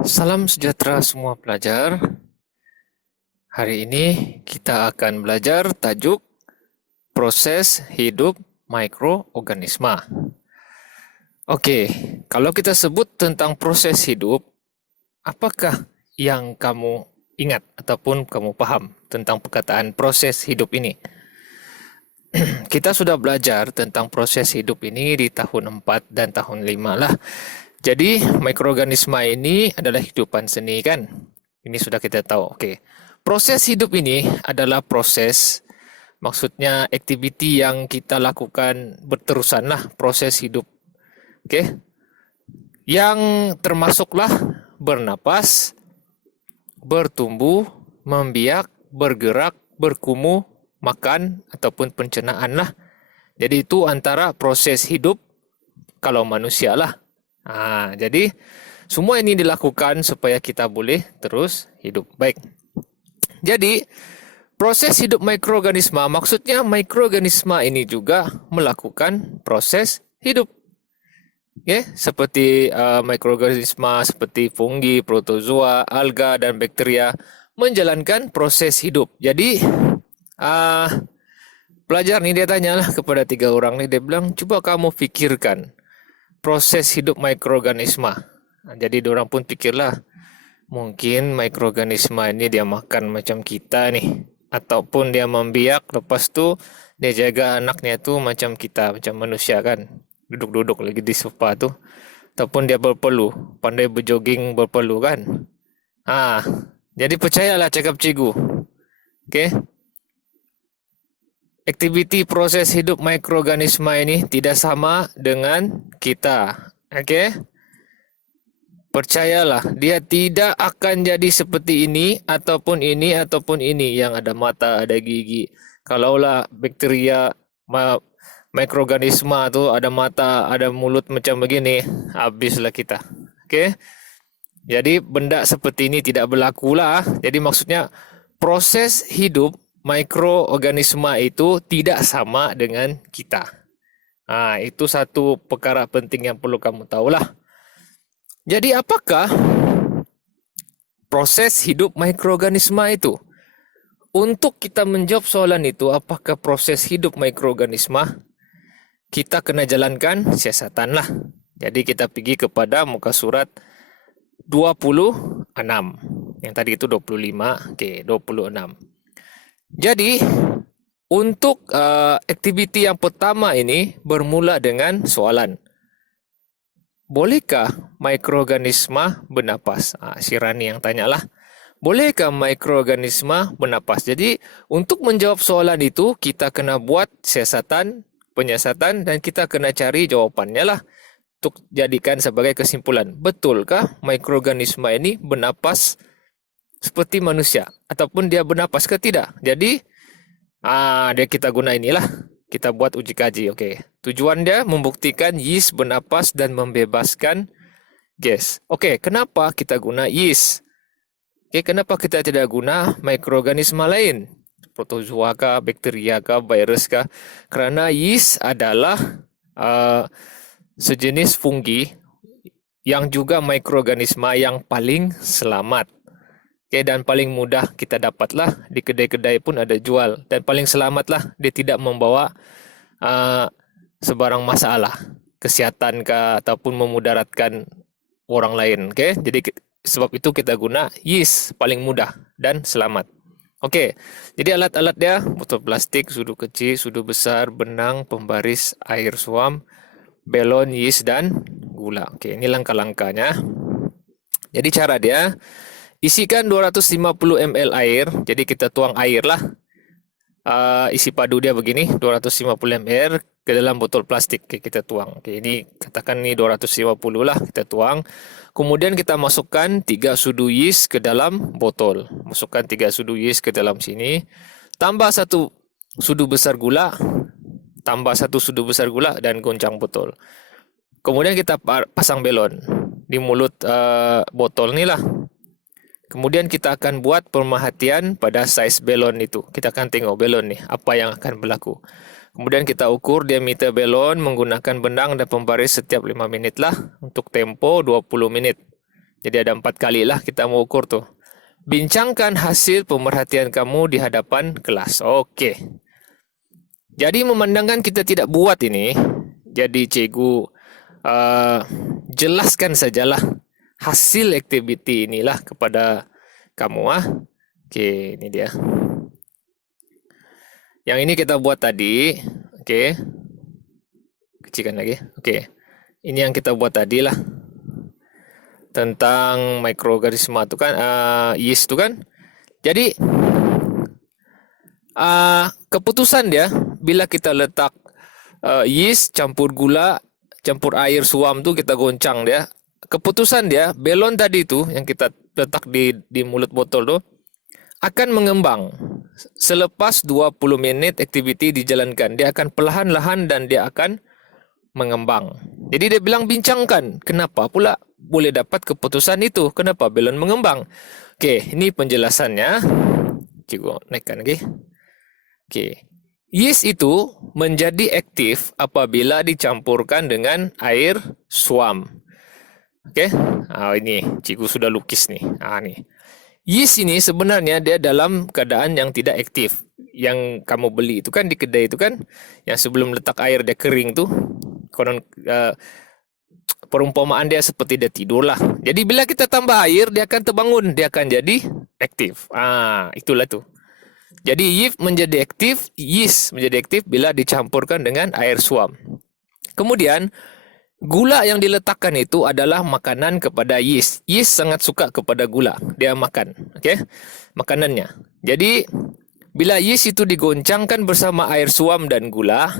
Salam sejahtera semua pelajar. Hari ini kita akan belajar tajuk proses hidup mikroorganisma. Oke, kalau kita sebut tentang proses hidup, apakah yang kamu ingat ataupun kamu paham tentang perkataan proses hidup ini? Kita sudah belajar tentang proses hidup ini di tahun 4 dan tahun 5 lah. Jadi, mikroorganisma ini adalah hidupan seni kan? Ini sudah kita tahu. Oke. Proses hidup ini adalah proses, maksudnya aktiviti yang kita lakukan berterusan lah, proses hidup. Oke. Yang termasuklah bernapas, bertumbuh, membiak, bergerak, berkumuh, makan ataupun pencernaan lah. Jadi itu antara proses hidup kalau manusia lah. Jadi semua ini dilakukan supaya kita boleh terus hidup. Baik. Jadi proses hidup mikroorganisma maksudnya mikroorganisma ini juga melakukan proses hidup. Seperti mikroorganisma seperti fungi, protozoa, alga dan bakteria menjalankan proses hidup. Jadi pelajar nih dia tanyalah kepada 3 orang nih, dia bilang coba kamu pikirkan proses hidup mikroorganisma. Jadi orang pun pikirlah, mungkin mikroorganisma ini dia makan macam kita nih, ataupun dia membiak, lepas tu dia jaga anaknya tu macam kita, macam manusia kan, duduk-duduk lagi di sofa tu, ataupun dia berpeluh, pandai berjoging berpeluh kan. Jadi percayalah cakap cikgu. Aktiviti proses hidup mikroorganisma ini tidak sama dengan kita. Percayalah, dia tidak akan jadi seperti ini ataupun ini ataupun ini yang ada mata, ada gigi. Kalaulah bakteria, mikroorganisma tu ada mata, ada mulut macam begini, habislah kita. Jadi benda seperti ini tidak berlaku lah. Jadi maksudnya proses hidup mikroorganisma itu tidak sama dengan kita. Itu satu perkara penting yang perlu kamu tahulah. Jadi apakah proses hidup mikroorganisma itu? Untuk kita menjawab soalan itu, apakah proses hidup mikroorganisma, kita kena jalankan siasatan lah. Jadi kita pergi kepada muka surat 26. Yang tadi itu 25, 26. Jadi untuk aktiviti yang pertama ini bermula dengan soalan. Bolehkah mikroorganisma bernapas? Si Rani yang tanyalah. Bolehkah mikroorganisma bernapas? Jadi untuk menjawab soalan itu kita kena buat penyiasatan dan kita kena cari jawapannya lah untuk jadikan sebagai kesimpulan. Betulkah mikroorganisma ini bernapas seperti manusia ataupun dia bernapas ke tidak? Jadi dia kita guna inilah. Kita buat uji kaji. Tujuan dia membuktikan yeast bernapas dan membebaskan gas. Kenapa kita guna yeast? Kenapa kita tidak guna mikroorganisma lain? Protozoa kah, bakteria kah, virus kah? Karena yeast adalah sejenis fungi yang juga mikroorganisma yang paling selamat. Dan paling mudah kita dapatlah, di kedai-kedai pun ada jual, dan paling selamatlah, dia tidak membawa sebarang masalah kesehatan kah ataupun memudaratkan orang lain. Jadi sebab itu kita guna yeast, paling mudah dan selamat. Jadi alat-alat dia botol plastik, sudu kecil, sudu besar, benang, pembaris, air suam, belon, yeast dan gula. Ini langkah-langkahnya. Jadi cara dia, isikan 250 ml air. Jadi kita tuang air lah. Isi padu dia begini, 250 ml ke dalam botol plastik. Kita tuang. Ini katakan ni 250 lah, kita tuang. Kemudian kita masukkan 3 sudu yeast ke dalam botol. Masukkan 3 sudu yeast ke dalam sini. Tambah 1 sudu besar gula. Tambah 1 sudu besar gula dan goncang botol. Kemudian kita pasang belon di mulut botol ni lah. Kemudian kita akan buat pemerhatian pada saiz belon itu. Kita akan tengok belon ni, apa yang akan berlaku. Kemudian kita ukur diameter belon menggunakan benang dan pembaris setiap 5 minit lah. Untuk tempo 20 minit. Jadi ada 4 kali lah kita mau ukur tuh. Bincangkan hasil pemerhatian kamu di hadapan kelas. Oke. Jadi memandangkan kita tidak buat ini, jadi cikgu jelaskan sajalah hasil aktiviti inilah kepada kamu. Oke, ini dia. Yang ini kita buat tadi. Oke. Kecilkan lagi. Oke. Ini yang kita buat tadi lah. Tentang mikroorganisma itu kan, yeast itu kan. Jadi keputusan dia bila kita letak yeast campur gula, campur air suam tu kita goncang dia. Keputusan dia, belon tadi tu yang kita letak di mulut botol tu akan mengembang. Selepas 20 minit aktiviti dijalankan, dia akan perlahan-lahan dan dia akan mengembang. Jadi dia bilang bincangkan, kenapa pula boleh dapat keputusan itu? Kenapa belon mengembang? Okey, ini penjelasannya. Cikgu naikkan lagi. Okey. Yeast itu menjadi aktif apabila dicampurkan dengan air suam. Okey. Ini cikgu sudah lukis nih. Ni. Yeast ini sebenarnya dia dalam keadaan yang tidak aktif. Yang kamu beli itu kan di kedai itu kan, yang sebelum letak air dia kering tu, konon perumpamaan dia seperti dia tidur lah. Jadi bila kita tambah air, dia akan terbangun, dia akan jadi aktif. Itulah tu. Jadi yeast menjadi aktif bila dicampurkan dengan air suam. Kemudian gula yang diletakkan itu adalah makanan kepada yeast. Yeast sangat suka kepada gula. Dia makan. Okey? Makanannya. Jadi bila yeast itu digoncangkan bersama air suam dan gula,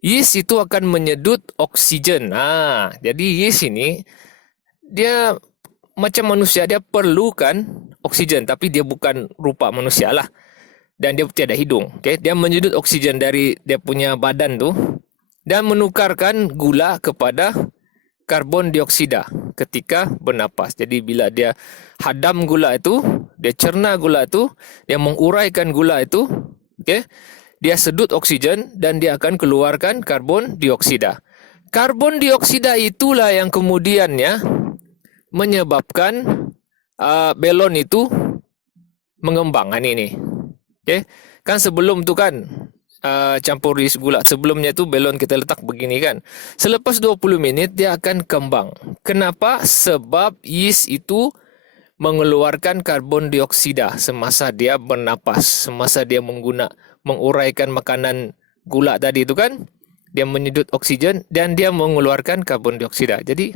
yeast itu akan menyedut oksigen. Jadi yeast ini dia macam manusia, dia perlukan oksigen, tapi dia bukan rupa manusia lah. Dan dia tiada hidung. Okay? Dia menyedut oksigen dari dia punya badan tu dan menukarkan gula kepada karbon dioksida ketika bernapas. Jadi bila dia hadam gula itu, dia cerna gula itu, dia menguraikan gula itu, okay? Dia sedut oksigen dan dia akan keluarkan karbon dioksida. Karbon dioksida itulah yang kemudiannya menyebabkan belon itu mengembang. Ini. Okay? Kan sebelum tu kan campur yeast gula, sebelumnya tu belon kita letak begini kan. Selepas 20 minit dia akan kembang. Kenapa? Sebab yeast itu mengeluarkan karbon dioksida semasa dia bernapas, semasa dia menguraikan makanan gula tadi itu kan. Dia menyedut oksigen dan dia mengeluarkan karbon dioksida. Jadi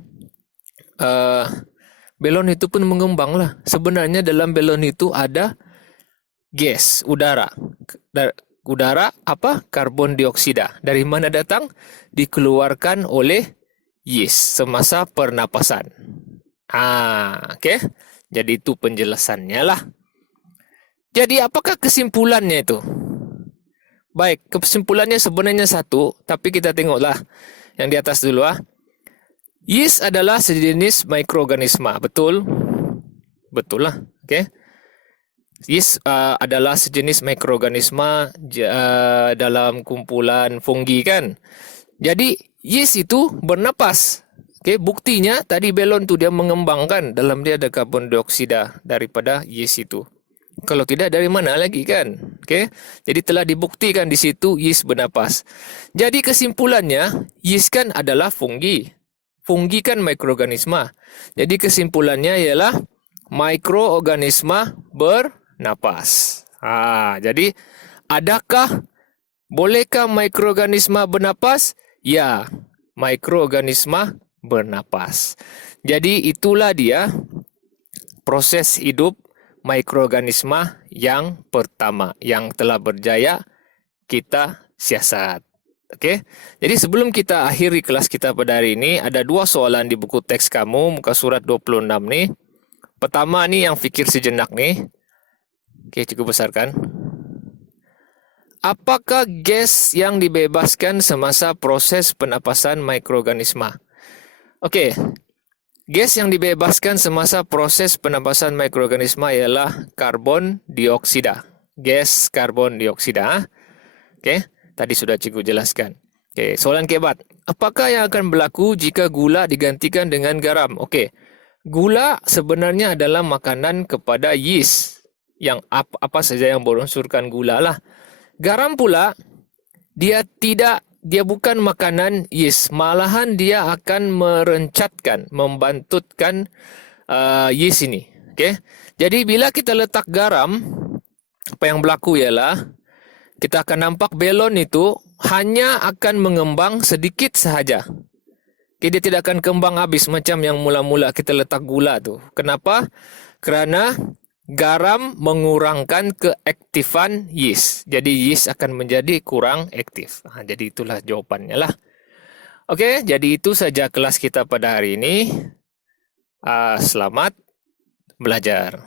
belon itu pun mengembang lah. Sebenarnya dalam belon itu ada gas, udara. Udara apa? Karbon dioksida. Dari mana datang? Dikeluarkan oleh yeast semasa pernapasan. Okey. Jadi itu penjelasannya lah. Jadi apakah kesimpulannya itu? Baik, kesimpulannya sebenarnya satu, tapi kita tengoklah yang di atas dulu . Yeast adalah sejenis mikroorganisma, betul? Betul lah, okey. Yeast adalah sejenis mikroorganisma dalam kumpulan fungi kan. Jadi yeast itu bernapas. Okay, buktinya tadi belon tu dia mengembangkan, dalam dia ada karbon dioksida daripada yeast itu. Kalau tidak dari mana lagi kan? Okay, jadi telah dibuktikan di situ yeast bernapas. Jadi kesimpulannya yeast kan adalah fungi. Fungi kan mikroorganisma. Jadi kesimpulannya ialah mikroorganisma bernapas. Jadi bolehkah mikroorganisma bernapas? Ya, mikroorganisma bernapas. Jadi itulah dia proses hidup mikroorganisma yang pertama yang telah berjaya kita siasat. Okey. Jadi sebelum kita akhiri kelas kita pada hari ini, ada 2 soalan di buku teks kamu muka surat 26 ni. Pertama ni yang fikir sejenak ni. Okey, cikgu besarkan. Apakah gas yang dibebaskan semasa proses pernapasan mikroorganisma? Okey. Gas yang dibebaskan semasa proses pernapasan mikroorganisma ialah karbon dioksida. Gas karbon dioksida. Okey, tadi sudah cikgu jelaskan. Okey, soalan keempat. Apakah yang akan berlaku jika gula digantikan dengan garam? Okey. Gula sebenarnya adalah makanan kepada yeast, yang apa saja yang berunsurkan gula lah. Garam pula, dia bukan makanan yeast, malahan dia akan merencatkan, membantutkan yeast ini. Okay? Jadi bila kita letak garam, apa yang berlaku ialah kita akan nampak belon itu hanya akan mengembang sedikit sahaja. Okay, dia tidak akan kembang habis macam yang mula-mula kita letak gula tu. Kenapa? Kerana garam mengurangkan keaktifan yeast. Jadi yeast akan menjadi kurang aktif. Jadi itulah jawapannya lah. Okey, jadi itu saja kelas kita pada hari ini. Selamat belajar.